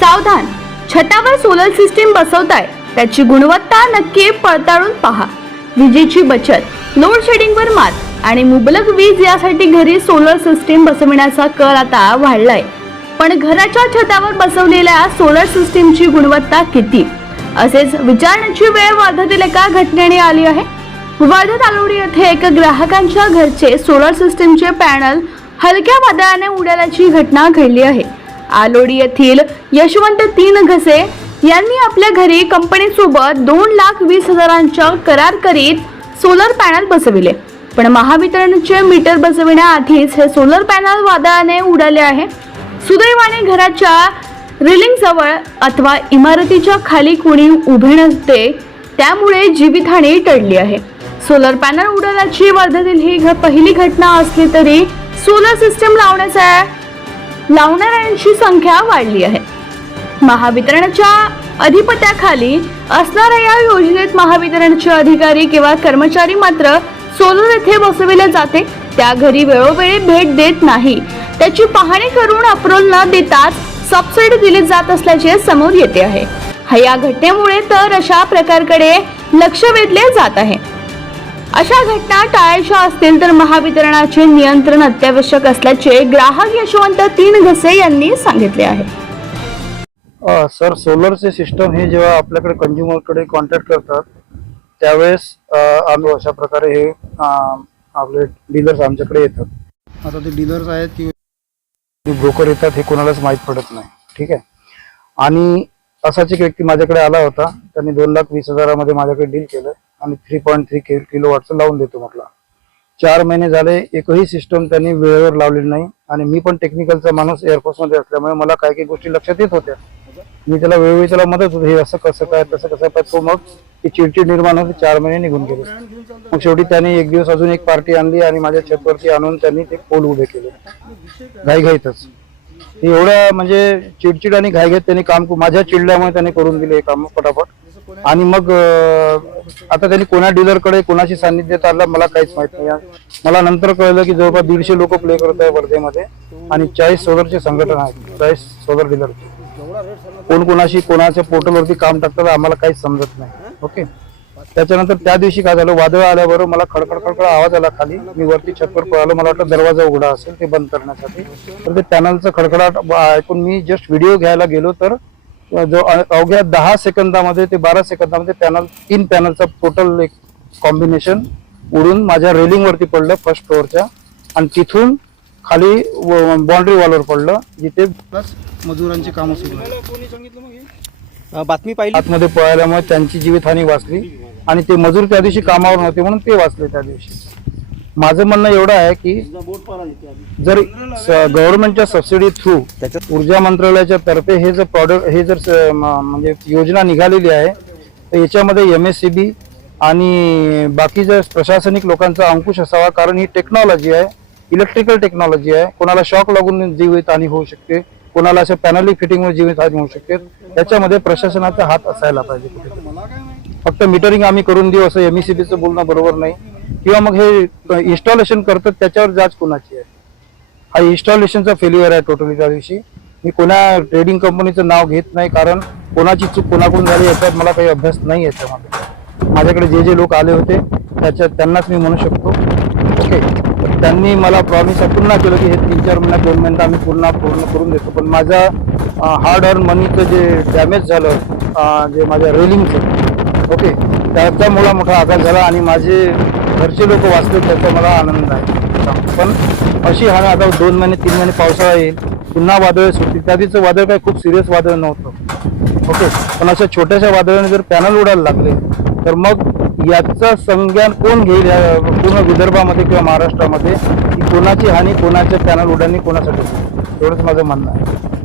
सावधान. छतावर solar system बसवताय. त्याची गुणवत्ता नक्की पडताळून पहा. विजेची बचत लोड शेडिंगवर मात आणि मुबलक वीज यासाठी घरी सोलर सिस्टीम बसविण्याचा कल आता वाढलाय. पण घराच्या छतावर बसवलेल्या सोलर सिस्टीमची गुणवत्ता किती? असेच विचारण्याची वेळ वर्धातील एका घटनेने आली आहे. वर्धा आलोडी येथे एक ग्राहकांच्या घरचे सोलर सिस्टीमचे पॅनल हलक्या वादळाने उडाल्याची घटना घडली आहे. आलोडी येथील यशवंत तीन घसे यांनी आपल्या घरी कंपनीसोबत दोन लाख वीस हजारांच्या करार करीत सोलर पॅनल बसविले. पण महावितरणचे मीटर बसविण्याआधीच हे सोलर पॅनल वादळाने उडाले आहे. सुदैवाने घराच्या रिलिंग जवळ अथवा इमारतीच्या खाली कोणी उभे नसते त्यामुळे जीवितहानी टळली आहे. सोलर पॅनल उडाल्याची वर्ध्यातील ही पहिली घटना असली तरी सोलर सिस्टम लावण्याचा लावणाऱ्यांची संख्या वाढली आहे. महावितरणच्या अधिपत्याखाली असणाऱ्या या योजनेत महावितरणचे अधिकारी किंवा कर्मचारी मात्र सोलर येथे बसविले जाते. त्या घरी वेळोवेळी भेट देत नाही. त्याची पाहणी करून अप्रोल न देताच सबसिडी दिली जात असल्याचे समोर येते आहे. या घटनेमुळे तर अशा प्रकारकडे लक्ष वेधले जात आहे. अशा घटना टाळायच्या असतील तर महावितरणाचे नियंत्रण अत्यावश्यक असल्याचे ग्राहक यशवंत तीन घसे यांनी सांगितले आहे. अ, सर सोलरचे सिस्टम हे जेव्हा आपल्याकडे कंझ्युमरकडे कॉन्टॅक्ट करतात त्यावेळेस आम्ही अशा प्रकारे हे आपले डीलर्स आमच्याकडे येतात. आता ते डीलर्स आहेत की ब्रोकर येतात हे कोणालाच माहीत पडत नाही ठीक आहे? आणि असाच एक व्यक्ती माझ्याकडे आला होता त्यांनी दोन लाख वीस हजारामध्ये माझ्याकडे डील केलं. आणि थ्री पॉईंट थ्री किलो वॉटचं लावून देतो म्हटलं. चार महिने झाले एकही सिस्टम त्यांनी वेळेवर लावलेली नाही. आणि मी पण टेक्निकलचा माणूस एअरफोर्समध्ये असल्यामुळे मला काही काही गोष्टी लक्षात येत होत्या. मी त्याला वेळोवेळी त्याला मदत होते. हे असं कसं काय तसं कसं काय तो मग ती चिडचिड निर्माण होते चार महिने निघून गेले. मग शेवटी त्यांनी एक दिवस अजून एक पार्टी आणली आणि माझ्या छतवरती आणून त्यांनी ते पोल उभे केले. घाईघाईतच. एवढ्या म्हणजे चिडचिड आणि घाईघाईत त्यांनी काम माझ्या चिडल्यामुळे त्यांनी करून दिले हे काम पटापट आणि मग आता त्यांनी कोणा डीलरकडे कोणाशी सान्निध्यात आलं मला काहीच माहीत नाही. मला नंतर कळलं की जवळपास दीडशे लोक प्ले करत आहे वर्धेमध्ये आणि चाळीस सोलरचे संघटन आहे चाळीस सोलर डीलर. कोण कोणाशी कोणाच्या पोर्टलवरती काम टाकतात आम्हाला काहीच समजत नाही. ओके? त्याच्यानंतर त्या दिवशी काय झालं वादळ आल्याबरोबर मला खडखड खडखड आवाज आला खाली. मी वरती छतवर पळालो. मला वाटलं दरवाजा उघडा असेल ते बंद करण्यासाठी. तर ते पॅनलचं खडखडाट ऐकून मी जस्ट व्हिडिओ घ्यायला गेलो तर अवघ्या दहा सेकंदामध्ये ते बारा सेकंदामध्ये पॅनल तीन पॅनलचा टोटल एक कॉम्बिनेशन उडून माझ्या रेलिंग वरती पडलं फर्स्ट फ्लोअरच्या आणि तिथून खाली बाउंड्री वॉलवर पडलं जिथे प्लस मजुरांची कामं सुरू बातमी पाहिली? आतमध्ये पळाल्यामुळे त्यांची जीवितहानी वाचली आणि ते मजूर त्या दिवशी कामावर नव्हते म्हणून ते वाचले त्या दिवशी. माझं म्हणणं एवढं आहे की जर गव्हर्नमेंटच्या सबसिडी थ्रू ऊर्जा मंत्रालयाच्या तर्फे हे जर प्रॉडक्ट हे जर म्हणजे योजना निघालेली आहे तर याच्यामध्ये एम एस सी बी आणि बाकीच्या प्रशासनिक लोकांचा अंकुश असावा कारण ही टेक्नॉलॉजी आहे इलेक्ट्रिकल टेक्नॉलॉजी आहे. कोणाला शॉक लागून जीवित आणि होऊ शकते कोणाला अशा पॅनली फिटिंगमुळे आणि होऊ शकते. त्याच्यामध्ये प्रशासनाचा हात असायला पाहिजे फक्त मीटरिंग आम्ही करून देऊ असं एमईसीबीचं बोलणं बरोबर नाही. किंवा मग हे इन्स्टॉलेशन करतात त्याच्यावर जाच कोणाची आहे? हा इन्स्टॉलेशनचा फेल्युअर आहे टोटली त्या दिवशी. मी कोणा ट्रेडिंग कंपनीचं नाव घेत नाही कारण कोणाची चूक कोणाकडून झाली याच्यात मला काही अभ्यास नाही याच्यामध्ये माझ्याकडे जे जे लोक आले होते त्याच्यात त्यांनाच मी म्हणू शकतो. ओके. त्यांनी मला प्रॉमिस पुन्हा केलं की हे तीन चार महिन्यात दोन महिन्यात आम्ही पूर्ण पूर्ण करून देतो. पण माझा हार्ड अर्न मनीचं जे डॅमेज झालं जे माझ्या रेलिंगचं ओके. त्याचा मला मोठा आघात झाला आणि माझे घरचे लोक वाचले त्याचा मला आनंद आहे. पण अशी हानी आता दोन महिने तीन महिने पावसाळा येईल. पुन्हा वादळ सुटतील. त्याआधीचं वादळ काही खूप सिरियस वादळ नव्हतं. ओके पण अशा छोट्याशा वादळाने जर पॅनल उडायला लागले तर मग याचं संज्ञान कोण घेईल? या पूर्ण विदर्भामध्ये किंवा महाराष्ट्रामध्ये? की कोणाची हानी कोणाच्या पॅनल उडाणी कोणासाठी एवढंच माझं म्हणणं आहे.